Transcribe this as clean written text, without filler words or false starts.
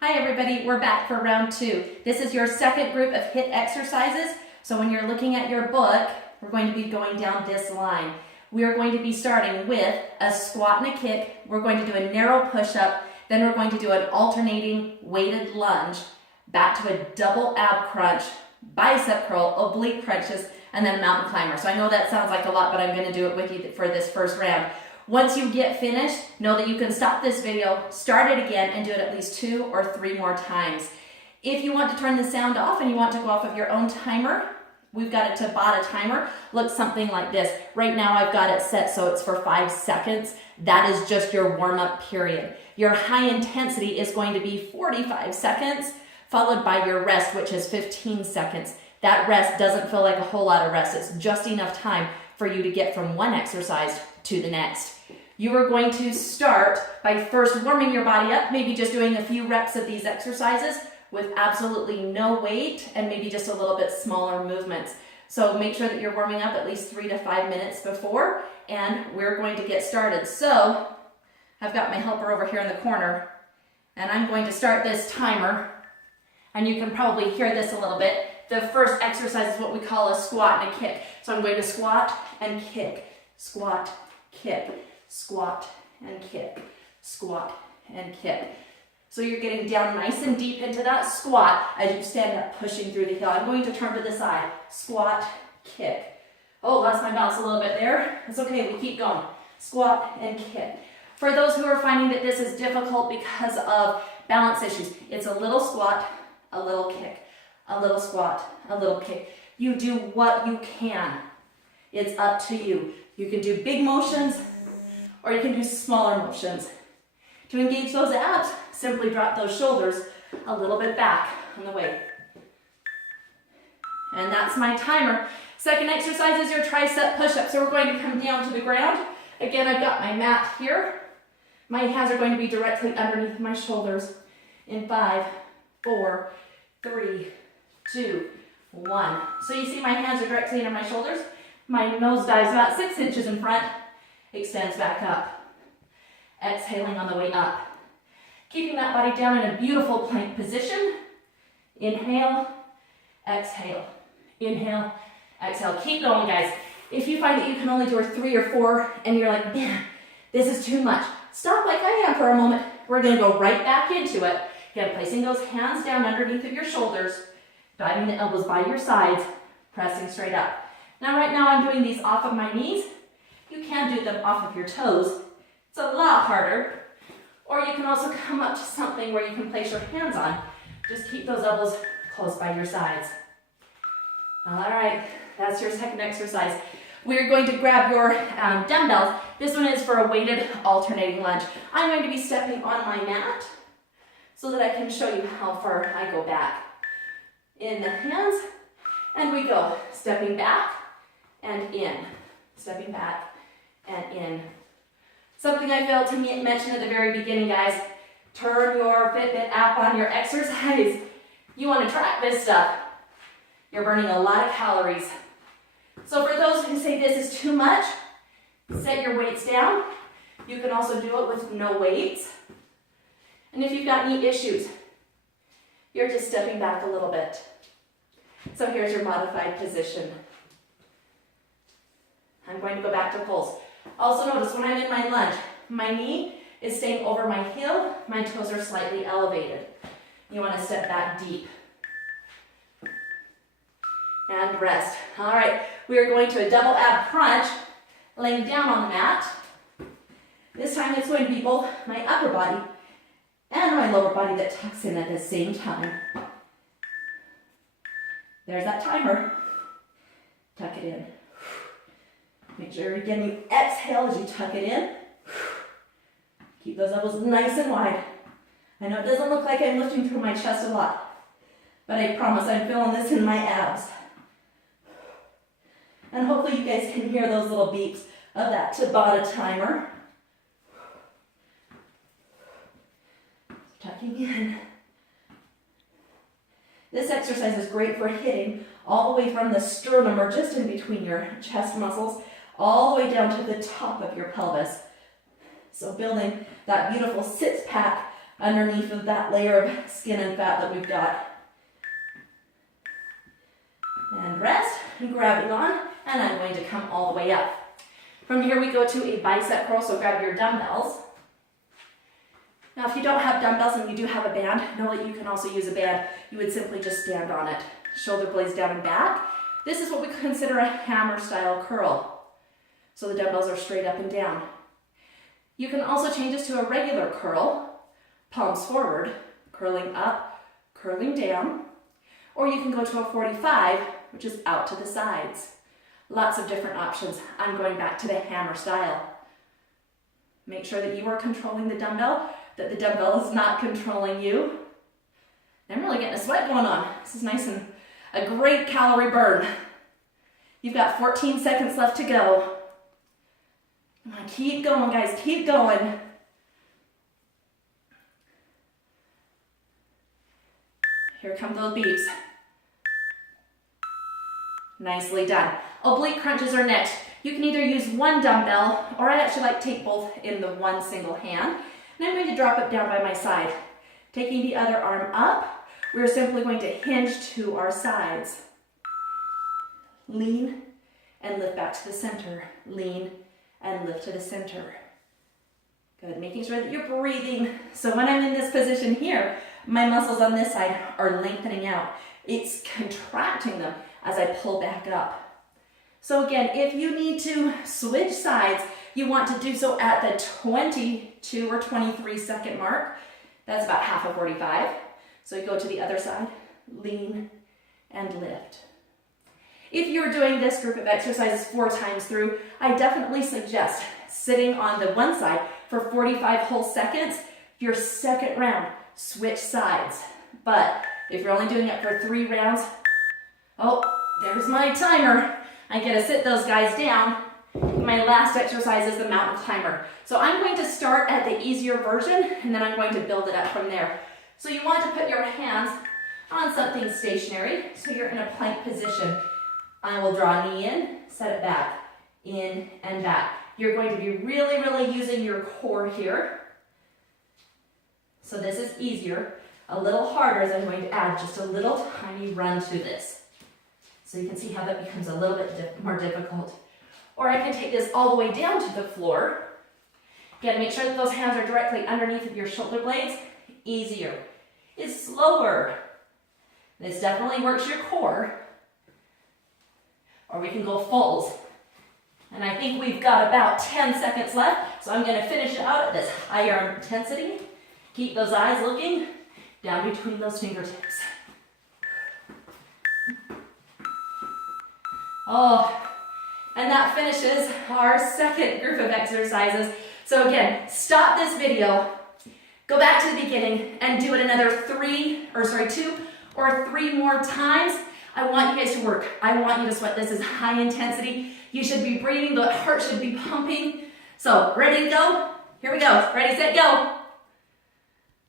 Hi everybody, we're back for round 2. This is your second group of HIIT exercises. So when you're looking at your book, we're going to be going down this line. We are going to be starting with a squat and a kick. We're going to do a narrow push-up. Then we're going to do an alternating weighted lunge, back to a double ab crunch, bicep curl, oblique crunches, and then a mountain climber. So I know that sounds like a lot, but I'm going to do it with you for this first round. Once you get finished, know that you can stop this video, start it again, and do it at least 2 or 3 more times. If you want to turn the sound off and you want to go off of your own timer, we've got a Tabata timer. Looks something like this. Right now I've got it set so it's for 5 seconds. That is just your warm-up period. Your high intensity is going to be 45 seconds, followed by your rest, which is 15 seconds. That rest doesn't feel like a whole lot of rest. It's just enough time for you to get from one exercise to the next. You are going to start by first warming your body up, maybe just doing a few reps of these exercises with absolutely no weight and maybe just a little bit smaller movements. So make sure that you're warming up at least 3 to 5 minutes before, and we're going to get started. So I've got my helper over here in the corner, and I'm going to start this timer, and you can probably hear this a little bit. The first exercise is what we call a squat and a kick. So I'm going to squat and kick, squat, kick, squat and kick, squat and kick. So you're getting down nice and deep into that squat as you stand up pushing through the heel. I'm going to turn to the side, squat, kick. Oh, lost my balance a little bit there. It's okay, we keep going. Squat and kick. For those who are finding that this is difficult because of balance issues, it's a little squat, a little kick, a little squat, a little kick. You do what you can. It's up to you. You can do big motions, or you can do smaller motions. To engage those abs, simply drop those shoulders a little bit back on the way. And that's my timer. Second exercise is your tricep push-up. So we're going to come down to the ground. Again, I've got my mat here. My hands are going to be directly underneath my shoulders in 5, 4, 3, 2, 1. So you see my hands are directly under my shoulders. My nose dives about 6 inches in front, extends back up. Exhaling on the way up. Keeping that body down in a beautiful plank position. Inhale, exhale, inhale, exhale. Keep going, guys. If you find that you can only do 3 or 4 and you're like, man, this is too much, stop like I am for a moment. We're going to go right back into it. Again, placing those hands down underneath of your shoulders, diving the elbows by your sides, pressing straight up. Now, right now, I'm doing these off of my knees. You can do them off of your toes. It's a lot harder. Or you can also come up to something where you can place your hands on. Just keep those elbows close by your sides. All right, that's your second exercise. We're going to grab your dumbbells. This one is for a weighted alternating lunge. I'm going to be stepping on my mat so that I can show you how far I go back. In the hands, and we go. Stepping back and in. Stepping back and in. Something I failed to mention at the very beginning, guys. Turn your Fitbit app on your exercise. You want to track this stuff. You're burning a lot of calories. So for those who say this is too much, set your weights down. You can also do it with no weights. And if you've got any issues, you're just stepping back a little bit. So here's your modified position. I'm going to go back to pulse. Also notice when I'm in my lunge, my knee is staying over my heel, my toes are slightly elevated. You want to step back deep. And rest. All right, we are going to a double ab crunch, laying down on the mat. This time it's going to be both my upper body and my lower body that tucks in at the same time. There's that timer. Tuck it in. Make sure again you exhale as you tuck it in. Keep those elbows nice and wide. I know it doesn't look like I'm lifting through my chest a lot, but I promise I'm feeling this in my abs. And hopefully you guys can hear those little beeps of that Tabata timer. Tucking in. This exercise is great for hitting all the way from the sternum or just in between your chest muscles, all the way down to the top of your pelvis. So building that beautiful six-pack underneath of that layer of skin and fat that we've got. And rest, and grabbing on, and I'm going to come all the way up. From here we go to a bicep curl, so grab your dumbbells. Now if you don't have dumbbells and you do have a band, know that you can also use a band. You would simply just stand on it. Shoulder blades down and back. This is what we consider a hammer style curl. So the dumbbells are straight up and down. You can also change this to a regular curl, palms forward, curling up, curling down, or you can go to a 45, which is out to the sides. Lots of different options. I'm going back to the hammer style. Make sure that you are controlling the dumbbell, that the dumbbell is not controlling you. I'm really getting a sweat going on. This is nice and a great calorie burn. You've got 14 seconds left to go. Come on, keep going, guys, keep going. Here come those beeps. Nicely done. Oblique crunches are next. You can either use one dumbbell, or I actually like to take both in the one single hand. And I'm going to drop it down by my side. Taking the other arm up, we're simply going to hinge to our sides. Lean and lift back to the center. Lean and lift to the center. Good, making sure that you're breathing. So when I'm in this position here, my muscles on this side are lengthening out. It's contracting them as I pull back up. So again, if you need to switch sides, you want to do so at the 22 or 23 second mark. That's about half of 45. So you go to the other side, lean and lift. If you're doing this group of exercises 4 times through, I definitely suggest sitting on the one side for 45 whole seconds. Your second round, switch sides. But if you're only doing it for 3 rounds, oh, there's my timer. I get to sit those guys down. My last exercise is the mountain climber. So I'm going to start at the easier version, and then I'm going to build it up from there. So you want to put your hands on something stationary, so you're in a plank position. I will draw a knee in, set it back, in and back. You're going to be really, really using your core here. So this is easier. A little harder as I'm going to add just a little tiny run to this. So you can see how that becomes a little bit more difficult. Or I can take this all the way down to the floor. Again, make sure that those hands are directly underneath of your shoulder blades. Easier. It's slower. This definitely works your core. Or we can go fulls. And I think we've got about 10 seconds left, so I'm going to finish it out at this higher intensity. Keep those eyes looking down between those fingertips. Oh, and that finishes our second group of exercises. So again, stop this video, go back to the beginning, and do it another 2 or 3 more times. I want you guys to work. I want you to sweat. This is high intensity. You should be breathing, the heart should be pumping. So, ready to go? Here we go. Ready, set, go.